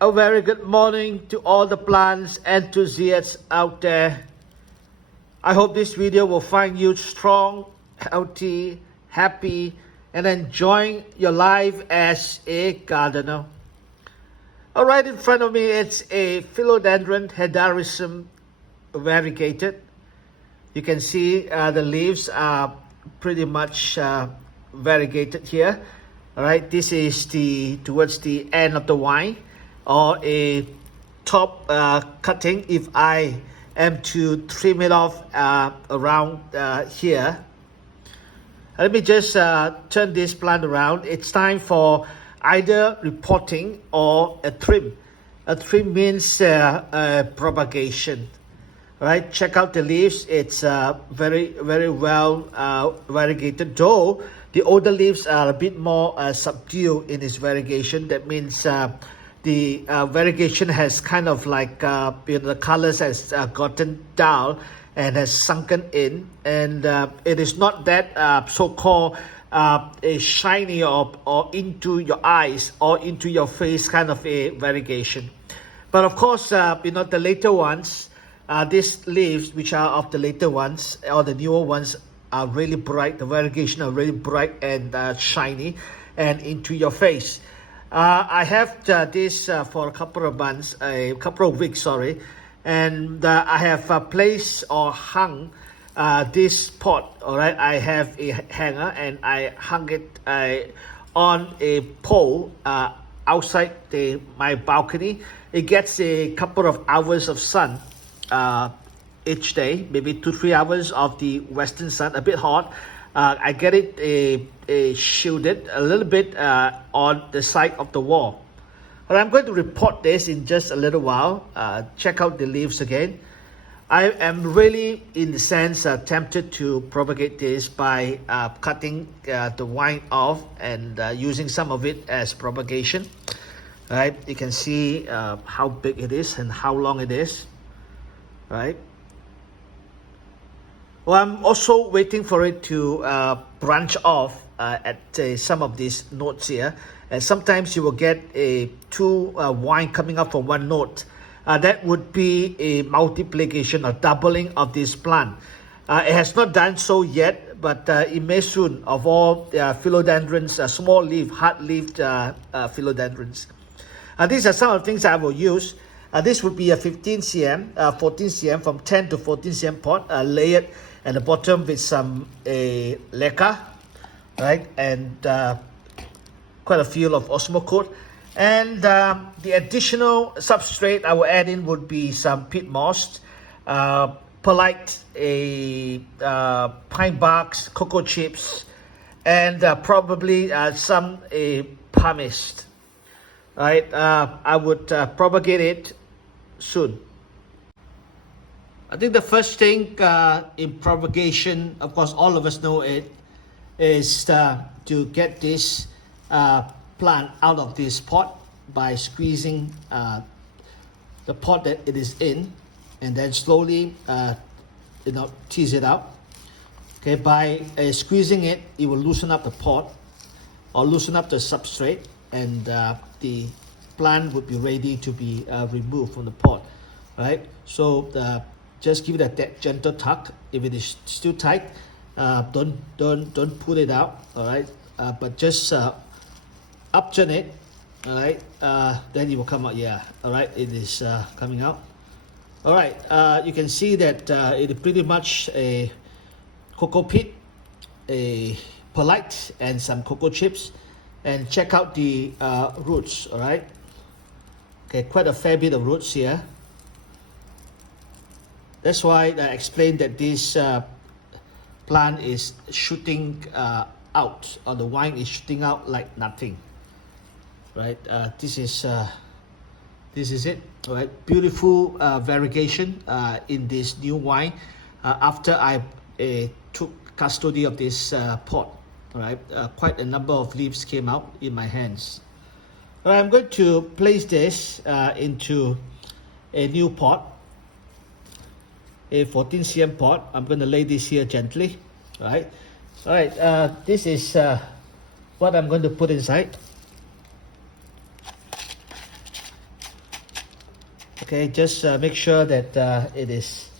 A very good morning to all the plants enthusiasts out there. I hope this video will find you strong, healthy, happy, and enjoying your life as a gardener. All right, in front of me, it's a Philodendron Hederaceum variegated. You can see the leaves are pretty much variegated here. All right, this is towards the end of the vine, or a top cutting if I am to trim it off around here. Let me just turn this plant around. It's time for either repotting or a trim. A trim means propagation. All right, check out the leaves. It's very well variegated, though the older leaves are a bit more subdued in its variegation. That means the variegation has kind of like the colors has gotten down and has sunken in, and it is not that so-called a shiny or into your eyes or into your face kind of a variegation. But of course, the later ones, these leaves, which are of the later ones or the newer ones, are really bright. The variegation are really bright and shiny and into your face. I have this for a couple of weeks, sorry, and I have placed or hung this pot. All right, I have a hanger and I hung it on a pole outside my balcony. It gets a couple of hours of sun each day, maybe 2-3 hours of the western sun, a bit hot. I get it shielded a little bit on the side of the wall. But I'm going to repot this in just a little while. Check out the leaves again. I am really, in the sense, tempted to propagate this by cutting the vine off and using some of it as propagation. Right, you can see how big it is and how long it is. Right. Well, I'm also waiting for it to branch off at some of these nodes here. And sometimes you will get two vine coming up from one node. That would be a multiplication or doubling of this plant. It has not done so yet, but it may soon, of all philodendrons, small leaf, hard-leaved philodendrons. These are some of the things I will use. This would be a 15 cm, 14 cm, from 10 to 14 cm pot, layered at the bottom with some leca, right, and quite a few of osmocote. And the additional substrate I will add in would be some peat moss, perlite, pine barks, cocoa chips, and probably some pumice. Right, I would propagate it soon. I think the first thing in propagation, of course, all of us know it, is to get this plant out of this pot by squeezing the pot that it is in, and then slowly, tease it out. Okay, by squeezing it, it will loosen up the pot or loosen up the substrate, and the plant would be ready to be removed from the pot. Right, so just give it that gentle tug. If it is still tight, don't pull it out. All right, but just upturn it. All right, then it will come out. Yeah, all right, it is coming out. All right, you can see that it is pretty much a cocoa peat, a perlite, and some cocoa chips. And check out the roots. All right, okay, quite a fair bit of roots here. That's why I explained that this plant is shooting out, or the vine is shooting out like nothing. Right, this is it. All right, beautiful variegation in this new vine after I took custody of this pot. All right, quite a number of leaves came out in my hands. All right, I'm going to place this into a new pot, a 14 cm pot. I'm going to lay this here gently. All right, this is what I'm going to put inside. Okay, just make sure that it is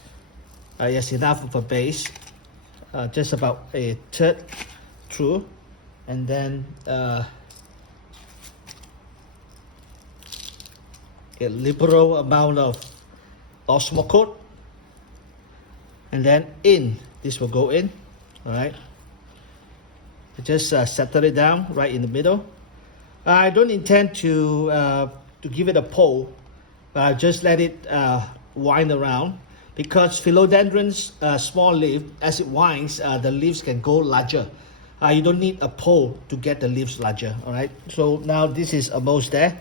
yes, enough of a base, just about a third through, and then a liberal amount of osmo coat, and then this will go in. All right, just settle it down right in the middle. I don't intend to give it a pull, but just let it wind around, because philodendrons, small leaf, as it winds, the leaves can go larger. You don't need a pull to get the leaves larger. All right, so now this is almost there.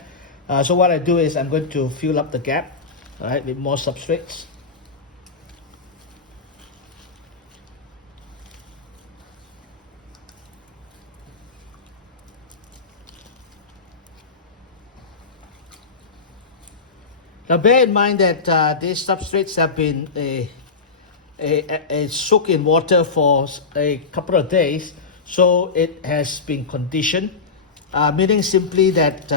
So what I do is I'm going to fill up the gap, all right, with more substrates. Now bear in mind that these substrates have been soaked in water for a couple of days, so it has been conditioned, meaning simply that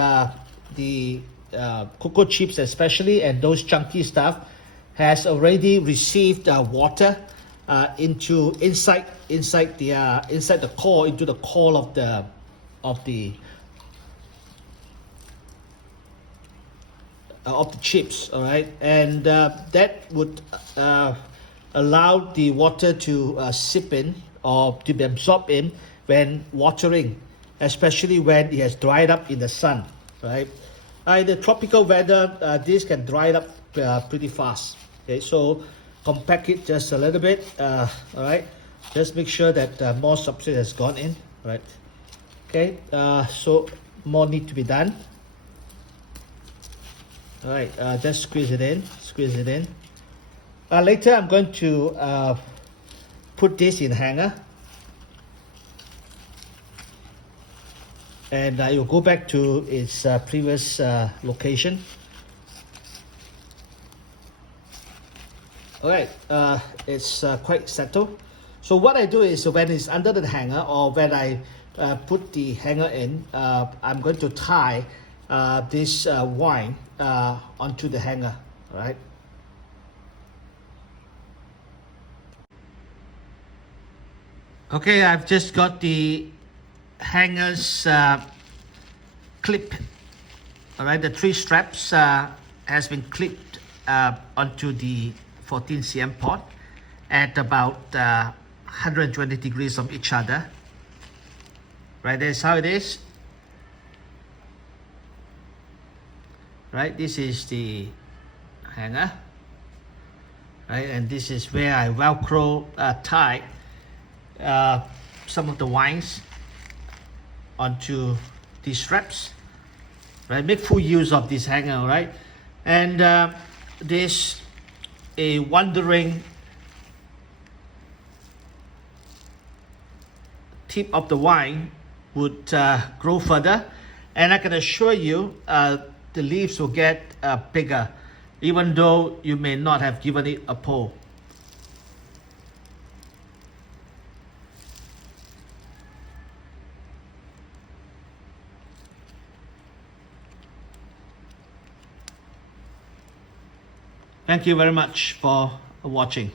the cocoa chips especially, and those chunky stuff, has already received water inside the core, into the core of the chips. All right, and that would allow the water to seep in, or to be absorbed in, when watering, especially when it has dried up in the sun. Right, in the tropical weather, this can dry up pretty fast. Okay, so compact it just a little bit. All right, just make sure that more substrate has gone in. Right, okay, so more need to be done. All right, just squeeze it in, later I'm going to put this in hanger, and it will go back to its previous location. All right, it's quite settled. So what I do is, when it's under the hanger, or when I put the hanger in, I'm going to tie this wine onto the hanger. All right. Okay, I've just got the hangers clip. All right, the 3 straps has been clipped onto the 14 cm pot at about 120 degrees from each other. Right, that's how it is. Right, this is the hanger. Right, and this is where I Velcro tie some of the wines onto these straps. Right, make full use of this hanger. Right, and there's a wandering tip of the wine would grow further, and I can assure you the leaves will get bigger, even though you may not have given it a pull. Thank you very much for watching.